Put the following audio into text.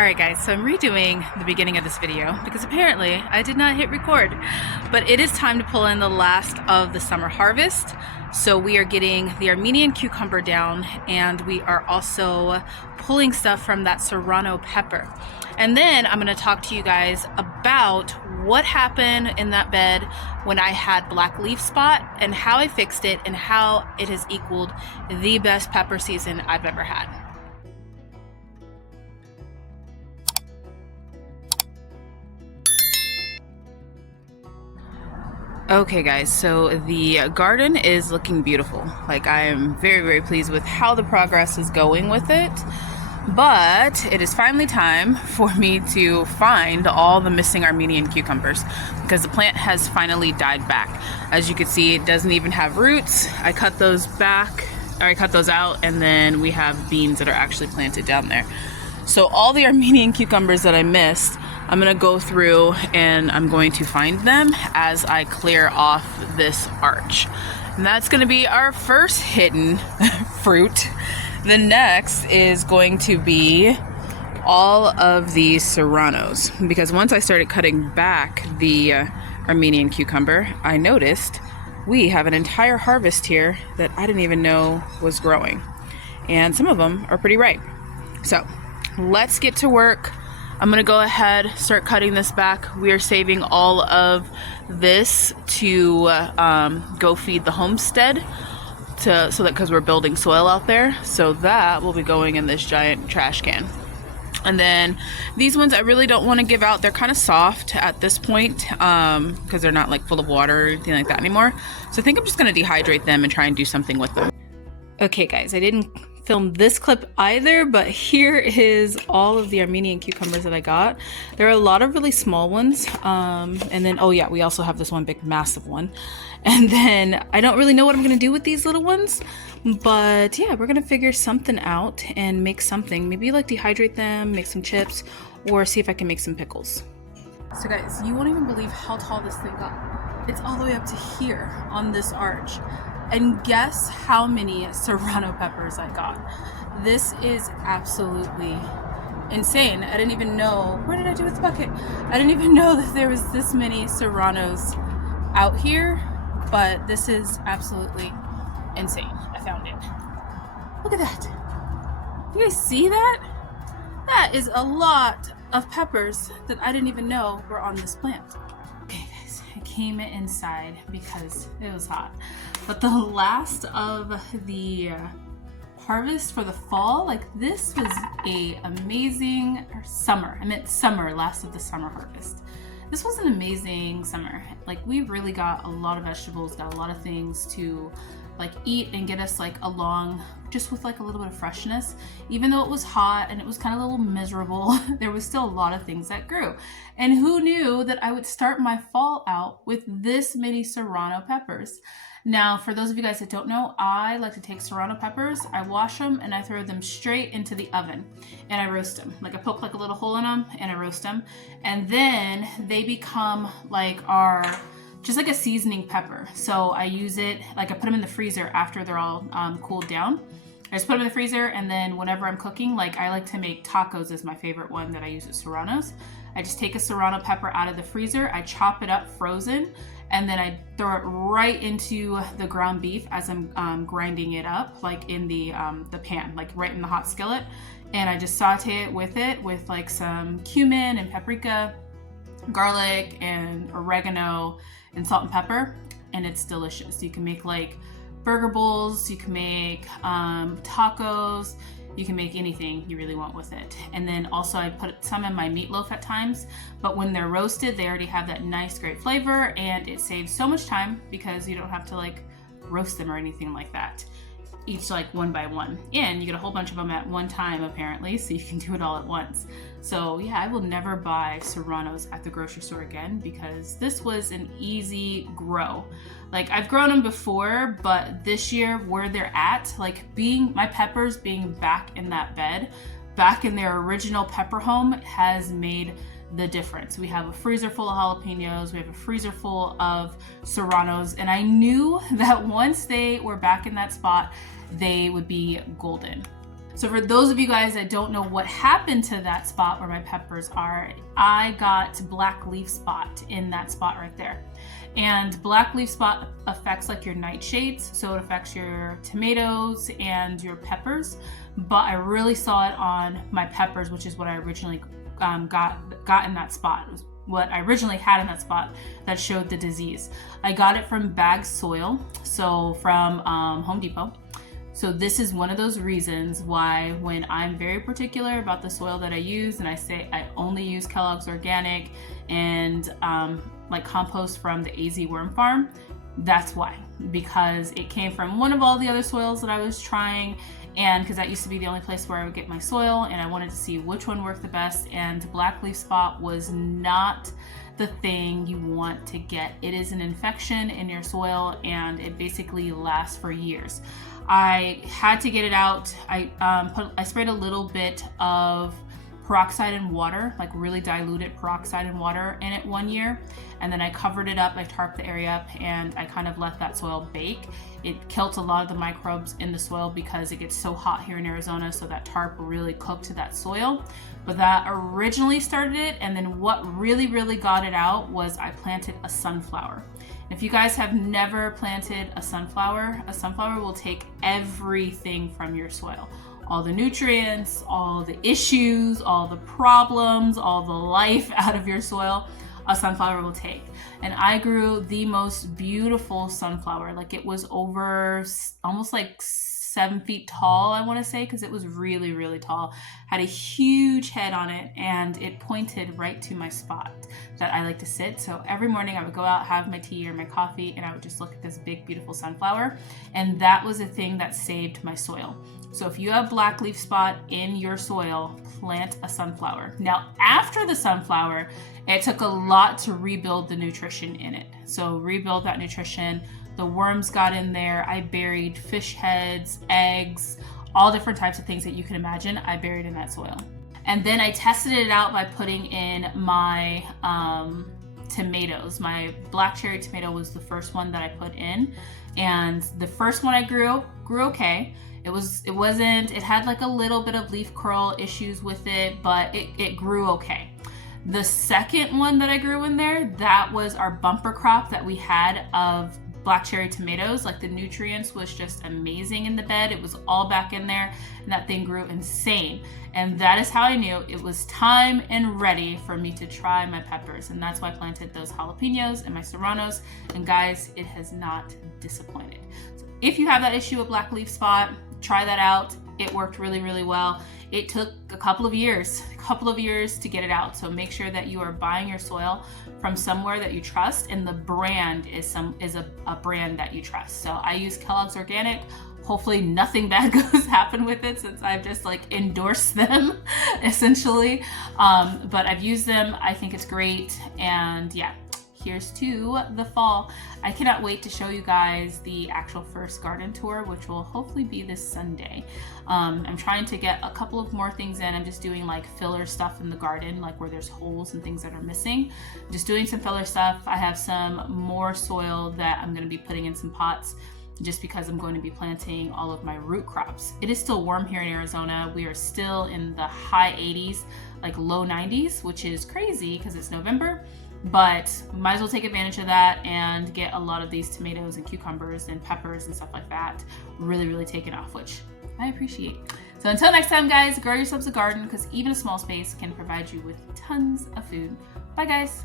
Alright guys, so I'm redoing the beginning of this video because apparently I did not hit record. But it is time to pull in the last of the summer harvest. So we are getting the Armenian cucumber down, and we are also pulling stuff from that serrano pepper. And then I'm going to talk to you guys about what happened in that bed when I had black leaf spot and how I fixed it and how it has equaled the best pepper season I've ever had. Okay guys, so the garden is looking beautiful. Like, I am very pleased with how the progress is going with it. But it is finally time for me to find all the missing Armenian cucumbers because the plant has finally died back. As you can see, it doesn't even have roots. I cut those back, or I cut those out, and then we have beans that are actually planted down there. So all the Armenian cucumbers that I missed, I'm gonna go through and I'm going to find them as I clear off this arch. And that's gonna be our first hidden fruit. The next is going to be all of these serranos, because once I started cutting back the Armenian cucumber, I noticed we have an entire harvest here that I didn't even know was growing. And some of them are pretty ripe. So let's get to work. I'm gonna go ahead, start cutting this back. We are saving all of this to go feed the homestead, so that because we're building soil out there. So that will be going in this giant trash can. And then these ones I really don't want to give out. They're kind of soft at this point because they're not like full of water or anything like that anymore. So I think I'm just gonna dehydrate them and try and do something with them. Okay guys, I didn't film this clip either, but here is all of the Armenian cucumbers that I got. There are a lot of really small ones, and then oh yeah, we also have this one big massive one. And then I don't really know what I'm gonna do with these little ones, but yeah, we're gonna figure something out and make something. Maybe like dehydrate them, make some chips, or see if I can make some pickles. So guys, you won't even believe how tall this thing got. It's all the way up to here on this arch. And guess how many serrano peppers I got? This is absolutely insane. I didn't even know, what did I do with the bucket? I didn't even know that there was this many serranos out here, but this is absolutely insane. I found it. Look at that. Do you guys see that? That is a lot of peppers that I didn't even know were on this plant. Okay guys, I came inside because it was hot. But the last of the harvest for the fall, like this was a amazing summer. I meant summer, last of the summer harvest. This was an amazing summer. Like, we really got a lot of vegetables, got a lot of things to like eat and get us like along just with like a little bit of freshness. Even though it was hot and it was kind of a little miserable, there was still a lot of things that grew. And who knew that I would start my fall out with this many serrano peppers? Now, for those of you guys that don't know, I like to take serrano peppers, I wash them, and I throw them straight into the oven, and I roast them. Like, I poke like a little hole in them, and I roast them, and then they become like just like a seasoning pepper. So I use it, like I put them in the freezer after they're all cooled down. I just put them in the freezer, and then whenever I'm cooking, like I like to make tacos is my favorite one that I use at Serranos. I just take a serrano pepper out of the freezer, I chop it up frozen, and then I throw it right into the ground beef as I'm grinding it up, like in the pan, like right in the hot skillet. And I just saute it with like some cumin and paprika, garlic and oregano and salt and pepper, and it's delicious. You can make like burger bowls, you can make tacos, you can make anything you really want with it. And then also I put some in my meatloaf at times, but when they're roasted, they already have that nice, great flavor, and it saves so much time because you don't have to like roast them or anything like that. Each like one by one. And you get a whole bunch of them at one time apparently, so you can do it all at once. So yeah, I will never buy serranos at the grocery store again because this was an easy grow. Like, I've grown them before, but this year where they're at, like my peppers being back in that bed, back in their original pepper home, has made the difference. We have a freezer full of jalapenos, we have a freezer full of serranos, and I knew that once they were back in that spot, they would be golden. So for those of you guys that don't know what happened to that spot where my peppers are, I got black leaf spot in that spot right there. And black leaf spot affects like your nightshades, so it affects your tomatoes and your peppers. But I really saw it on my peppers, which is what I originally got in that spot. It was what I originally had in that spot that showed the disease. I got it from Bag Soil, so from Home Depot. So this is one of those reasons why when I'm very particular about the soil that I use, and I say I only use Kellogg's Organic and like compost from the AZ Worm Farm, that's why. Because it came from one of all the other soils that I was trying, and because that used to be the only place where I would get my soil, and I wanted to see which one worked the best, and black leaf spot was not the thing you want to get. It is an infection in your soil, and it basically lasts for years. I had to get it out. I sprayed a little bit of peroxide in water, like really diluted peroxide in water in it one year, and then I covered it up, I tarped the area up, and I kind of let that soil bake. It killed a lot of the microbes in the soil because it gets so hot here in Arizona, so that tarp really cooked that soil. But that originally started it, and then what really got it out was I planted a sunflower. If you guys have never planted a sunflower will take everything from your soil. All the nutrients, all the issues, all the problems, all the life out of your soil, a sunflower will take. And I grew the most beautiful sunflower. Like it was over almost like 7 feet tall, I want to say, because it was really tall. Had a huge head on it, and it pointed right to my spot that I like to sit. So every morning I would go out, have my tea or my coffee, and I would just look at this big beautiful sunflower, and that was a thing that saved my soil. So if you have black leaf spot in your soil, plant a sunflower. Now after the sunflower, it took a lot to rebuild the nutrition in it. So rebuild that nutrition. The worms got in there. I buried fish heads, eggs, all different types of things that you can imagine. I buried in that soil. And then I tested it out by putting in my tomatoes. My black cherry tomato was the first one that I put in. And the first one I grew okay. It had like a little bit of leaf curl issues with it, but it grew okay. The second one that I grew in there, that was our bumper crop that we had of black cherry tomatoes. Like the nutrients was just amazing in the bed. It was all back in there, and that thing grew insane. And that is how I knew it was time and ready for me to try my peppers. And that's why I planted those jalapenos and my serranos. And guys, it has not disappointed. So if you have that issue with black leaf spot, try that out. It worked really well. It took a couple of years to get it out. So make sure that you are buying your soil from somewhere that you trust, and the brand is a brand that you trust. So I use Kellogg's Organic. Hopefully nothing bad happen with it, since I've just like endorsed them essentially. But I've used them. I think it's great. And yeah, here's to the fall. I cannot wait to show you guys the actual first garden tour, which will hopefully be this Sunday. I'm trying to get a couple of more things in. I'm just doing like filler stuff in the garden, like where there's holes and things that are missing. Just doing some filler stuff. I have some more soil that I'm going to be putting in some pots, just because I'm going to be planting all of my root crops. It is still warm here in Arizona. We are still in the high 80s, like low 90s, which is crazy because it's November. But might as well take advantage of that and get a lot of these tomatoes and cucumbers and peppers and stuff like that really taken off, which I appreciate. So until next time, guys, grow yourselves a garden, because even a small space can provide you with tons of food. Bye, guys.